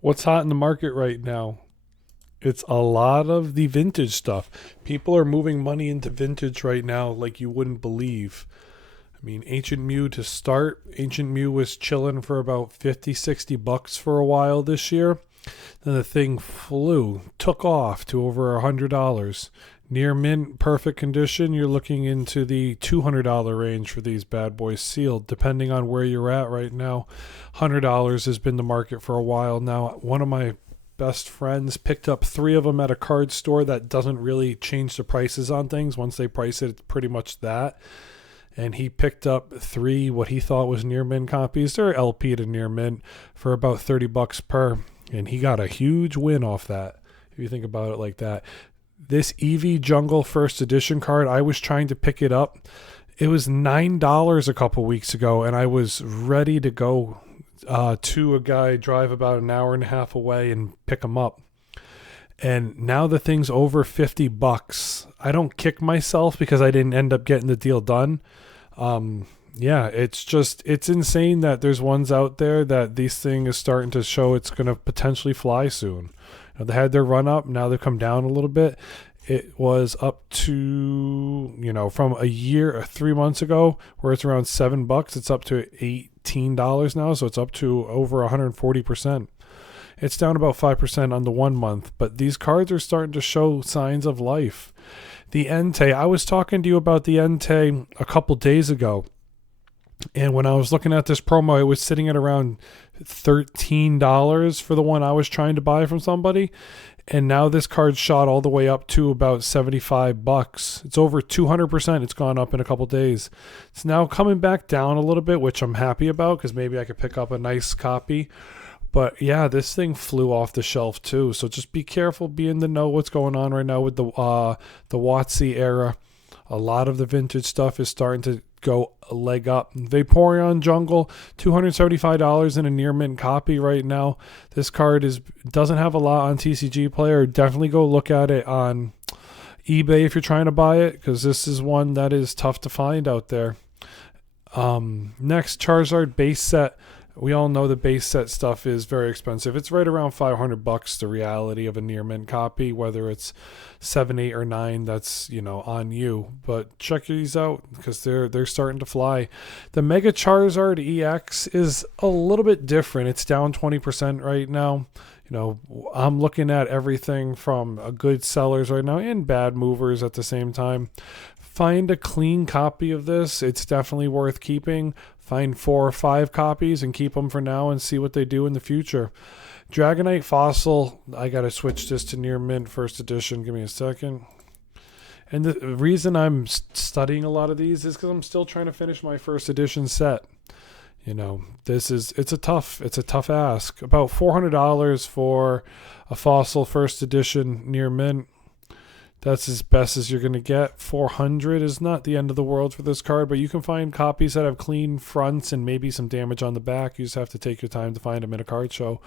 What's hot in the market right now? It's a lot of the vintage stuff. People are moving money into vintage right now like you wouldn't believe. I mean, Ancient Mew to start, Ancient Mew was chilling for about 50, $60 for a while this year. Then the thing flew, took off to over $100. Near mint, perfect condition, you're looking into the $200 range for these bad boys sealed, depending on where you're at right now. $100 has been the market for a while now. One of my best friends picked up three of them at a card store that doesn't really change the prices on things. Once they price it, it's pretty much that. And he picked up three what he thought was near mint copies. They're LP to near mint for about $30 per. And he got a huge win off that, if you think about it like that. This Eevee Jungle First Edition card, I was trying to pick it up. It was $9 a couple weeks ago, and I was ready to go to a guy, drive about an hour and a half away, and pick him up. And now the thing's over $50. I don't kick myself because I didn't end up getting the deal done. Yeah, it's insane that there's ones out there that this thing is starting to show it's going to potentially fly soon. They had their run up, now they've come down a little bit. It was up to, from a year or 3 months ago, where it's around $7, it's up to $18 now, so it's up to over 140%. It's down about 5% on the 1 month, but these cards are starting to show signs of life. The Entei, I was talking to you about the Entei a couple days ago, and when I was looking at this promo, it was sitting at around $13 for the one I was trying to buy from somebody. And now this card shot all the way up to about $75. It's over 200%. It's gone up in a couple days. It's now coming back down a little bit, which I'm happy about because maybe I could pick up a nice copy. But yeah, this thing flew off the shelf too. So just be careful, be in the know what's going on right now with the WotC era. A lot of the vintage stuff is starting to go a leg up. Vaporeon Jungle, $275 in a near mint copy right now. This card doesn't have a lot on TCG Player. Definitely go look at it on eBay if you're trying to buy it, because this is one that is tough to find out there. Next, Charizard base set. We all know the base set stuff is very expensive. It's right around $500. The reality of a near mint copy, whether it's 7, 8, or 9, that's on you. But check these out because they're starting to fly. The Mega Charizard EX is a little bit different. It's down 20% right now. I'm looking at everything from a good sellers right now and bad movers at the same time. Find a clean copy of this. It's definitely worth keeping. Find 4 or 5 copies and keep them for now and see what they do in the future. Dragonite Fossil, I got to switch this to near mint first edition. Give me a second. And the reason I'm studying a lot of these is because I'm still trying to finish my first edition set. It's a tough ask. About $400 for a Fossil first edition near mint. That's as best as you're going to get. 400 is not the end of the world for this card, but you can find copies that have clean fronts and maybe some damage on the back. You just have to take your time to find them in a card show.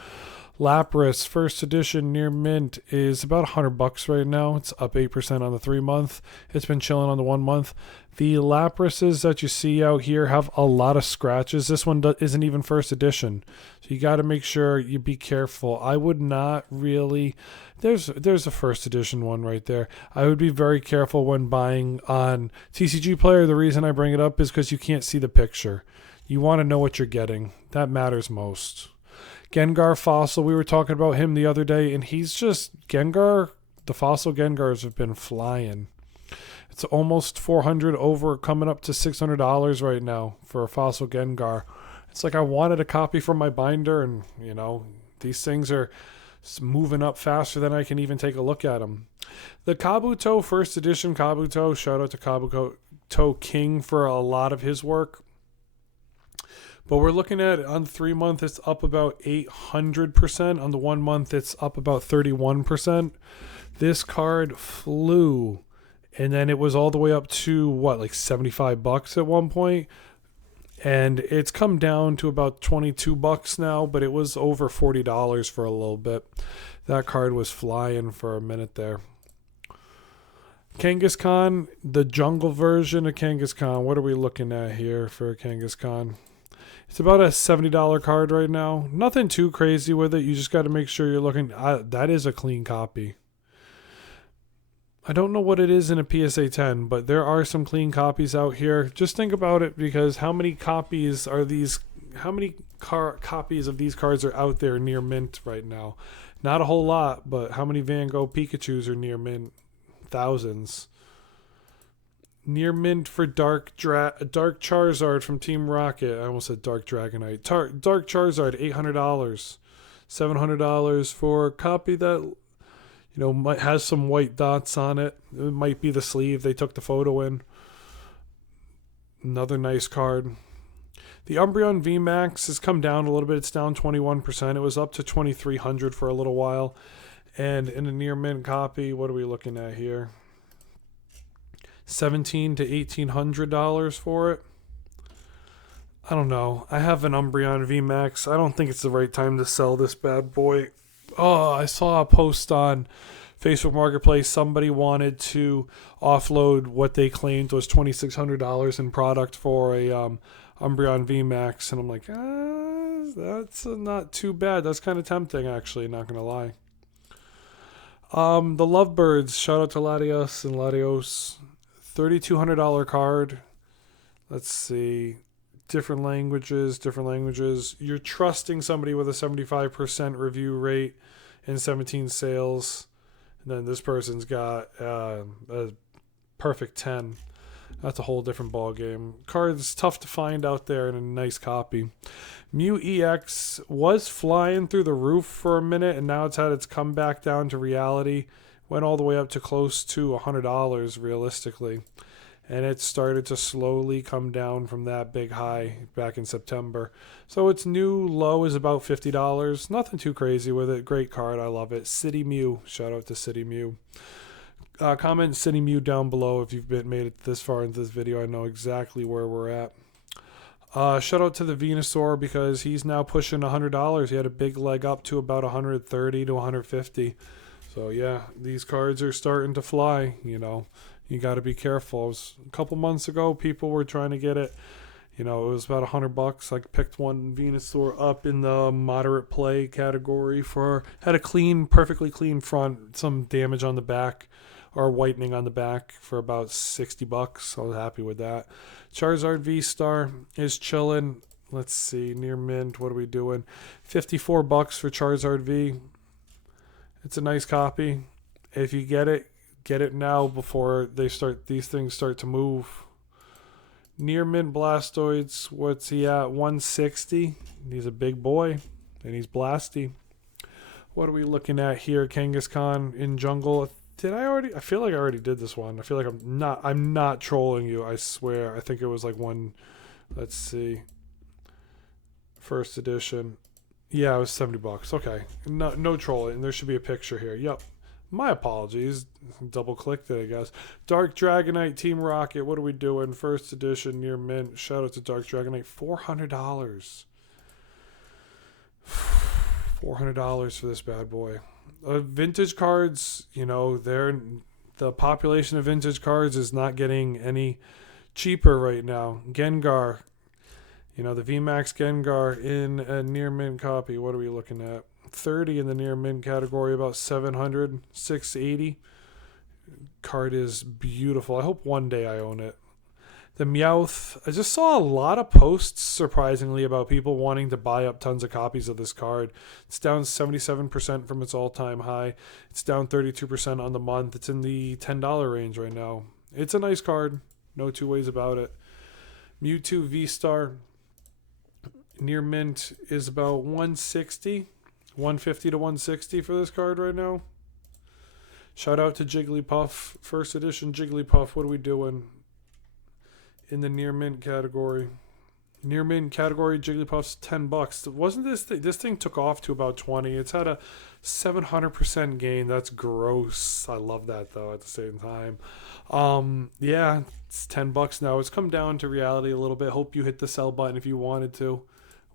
Lapras first edition near mint is about $100 right now. It's up 8% on the 3 month. It's been chilling on the 1 month. The Laprases that you see out here have a lot of scratches. This one isn't even first edition, so you got to make sure you be careful. I would not really. There's a first edition one right there. I would be very careful when buying on TCG Player. The reason I bring it up is because you can't see the picture. You want to know what you're getting. That matters most. Gengar Fossil, we were talking about him the other day, and he's just Gengar. The Fossil Gengars have been flying. It's almost 400 over, coming up to $600 right now for a Fossil Gengar. It's like I wanted a copy from my binder, and these things are moving up faster than I can even take a look at them. The Kabuto first edition Kabuto, shout out to Kabuto King for a lot of his work. But we're looking at on 3 month, it's up about 800%. On the 1 month, it's up about 31%. This card flew, and then it was all the way up to like $75 at one point. And it's come down to about $22 now, but it was over $40 for a little bit. That card was flying for a minute there. Kangaskhan, the jungle version of Kangaskhan. What are we looking at here for Kangaskhan? It's about a $70 card right now. Nothing too crazy with it. You just got to make sure you're looking. That is a clean copy. I don't know what it is in a PSA 10, but there are some clean copies out here. Just think about it, because how many copies are these? How many copies of these cards are out there near mint right now? Not a whole lot, but how many Van Gogh Pikachus are near mint? Thousands. Near mint for Dark Charizard from Team Rocket. I almost said Dark Dragonite. Dark Charizard, $800. $700 for a copy that, might has some white dots on it. It might be the sleeve they took the photo in. Another nice card. The Umbreon VMAX has come down a little bit. It's down 21%. It was up to 2,300 for a little while. And in a near mint copy, what are we looking at here? $1,700 to $1,800 for it. I don't know. I have an Umbreon VMAX. I don't think it's the right time to sell this bad boy. Oh, I saw a post on Facebook Marketplace. Somebody wanted to offload what they claimed was $2,600 in product for a Umbreon VMAX. And I'm like, that's not too bad. That's kind of tempting, actually, not going to lie. The Lovebirds, shout out to Latios and Latios. $3,200 card. Let's see. Different languages. You're trusting somebody with a 75% review rate and 17 sales. And then this person's got a perfect 10. That's a whole different ball game. Card's tough to find out there in a nice copy. Mew EX was flying through the roof for a minute, and now it's had its comeback down to reality. Went all the way up to close to $100 realistically. And it started to slowly come down from that big high back in September. So its new low is about $50. Nothing too crazy with it. Great card. I love it. City Mew. Shout out to City Mew. Comment City Mew down below if you've made it this far into this video. I know exactly where we're at. Shout out to the Venusaur, because he's now pushing $100. He had a big leg up to about $130 to $150. So yeah, these cards are starting to fly. You got to be careful. It was a couple months ago, people were trying to get it. It was about $100. I picked one Venusaur up in the moderate play category had a perfectly clean front, some damage on the back or whitening on the back for about $60. I was happy with that. Charizard V-Star is chilling. Let's see, near mint, what are we doing? $54 for Charizard V. It's a nice copy. If you get it now before these things start to move. Near mint Blastoids, what's he at? 160. He's a big boy, and he's blasty. What are we looking at here? Kangaskhan in jungle. I feel like I already did this one. I feel like I'm not trolling you, I swear. I think it was like one, let's see. First edition. Yeah, it was $70. Okay. No trolling. There should be a picture here. Yep. My apologies. Double clicked it, I guess. Dark Dragonite Team Rocket. What are we doing? First edition near mint. Shout out to Dark Dragonite. $400. $400 for this bad boy. Vintage cards, the population of vintage cards is not getting any cheaper right now. Gengar. The VMAX Gengar in a near mint copy. What are we looking at? 30 in the near mint category, about 700, 680. Card is beautiful. I hope one day I own it. The Meowth, I just saw a lot of posts, surprisingly, about people wanting to buy up tons of copies of this card. It's down 77% from its all-time high. It's down 32% on the month. It's in the $10 range right now. It's a nice card. No two ways about it. Mewtwo V-Star near mint is about 160. 150 to 160 for this card right now. Shout out to Jigglypuff. First edition Jigglypuff. What are we doing in the near mint category? Near mint category, Jigglypuff's $10. Wasn't this thing took off to about 20. It's had a 700% gain. That's gross. I love that though at the same time. Yeah, it's $10 now. It's come down to reality a little bit. Hope you hit the sell button if you wanted to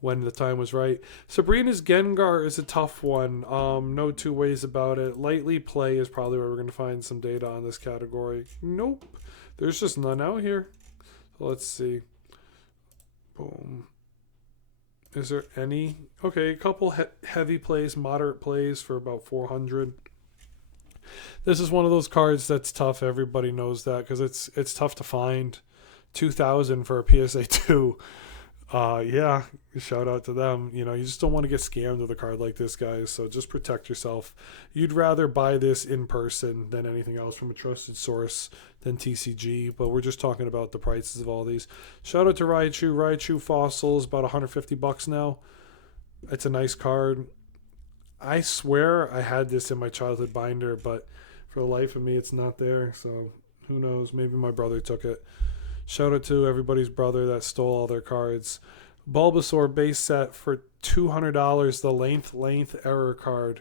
when the time was right. Sabrina's Gengar is a tough one. No two ways about it. Lightly play is probably where we're going to find some data on this category. Nope. There's just none out here. So let's see. Boom. Is there any? Okay, a couple heavy plays, moderate plays for about 400. This is one of those cards that's tough. Everybody knows that because it's tough to find. 2,000 for a PSA 2. Yeah, shout out to them. You just don't want to get scammed with a card like this, guys. So just protect yourself. You'd rather buy this in person than anything else from a trusted source than TCG. But we're just talking about the prices of all these. Shout out to Raichu. Raichu Fossils, about $150 now. It's a nice card. I swear I had this in my childhood binder, but for the life of me, it's not there. So who knows? Maybe my brother took it. Shout out to everybody's brother that stole all their cards. Bulbasaur base set for $200. The length error card.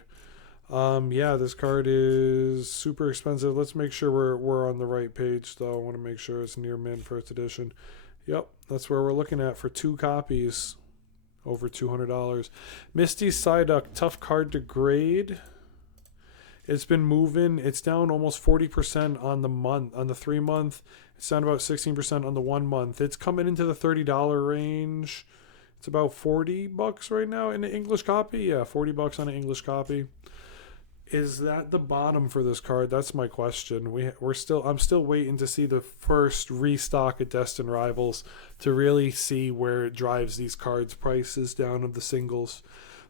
Yeah, this card is super expensive. Let's make sure we're on the right page, though. I want to make sure it's near mint first edition. Yep, that's where we're looking at for 2 copies. Over $200. Misty Psyduck, tough card to grade. It's been moving. It's down almost 40% on the month, on the 3 month. It's down about 16% on the 1 month. It's coming into the $30 range. It's about $40 right now in the English copy. Yeah, $40 on an English copy. Is that the bottom for this card? That's my question. I'm still waiting to see the first restock at Destined Rivals to really see where it drives these cards' prices down of the singles.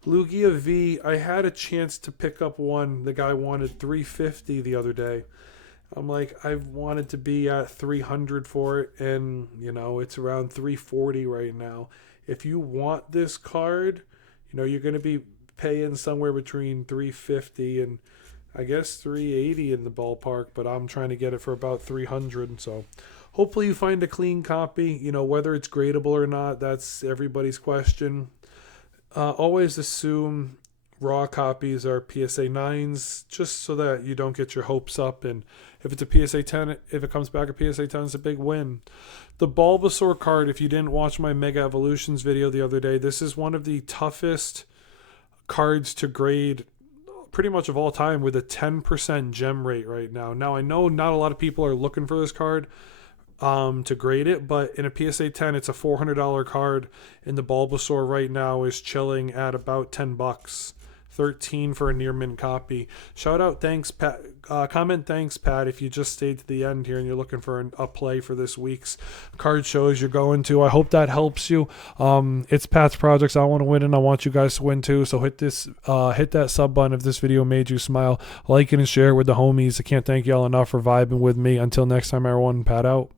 Lugia V, I had a chance to pick up one. The guy wanted $350 the other day. I'm like, I've wanted to be at $300 for it, and it's around $340 right now. If you want this card, you're going to be paying somewhere between $350 and I guess $380 in the ballpark, but I'm trying to get it for about $300. So hopefully you find a clean copy. Whether it's gradable or not, that's everybody's question. Always assume raw copies are PSA 9s, just so that you don't get your hopes up. And if it's a PSA 10, if it comes back a PSA 10, it's a big win. The Bulbasaur card, if you didn't watch my Mega Evolutions video the other day, this is one of the toughest cards to grade pretty much of all time, with a 10% gem rate right now. Now, I know not a lot of people are looking for this card to grade it, but in a PSA 10, it's a $400 card, and the Bulbasaur right now is chilling at about $10. 13 for a near mint copy. Shout out, thanks Pat. Comment thanks Pat if you just stayed to the end here and you're looking for a play for this week's card shows you're going to. I hope that helps you. It's Pat's projects. I want to win and I want you guys to win too. So hit that sub button if this video made you smile. Like it and share it with the homies. I can't thank y'all enough for vibing with me. Until next time, everyone, Pat out.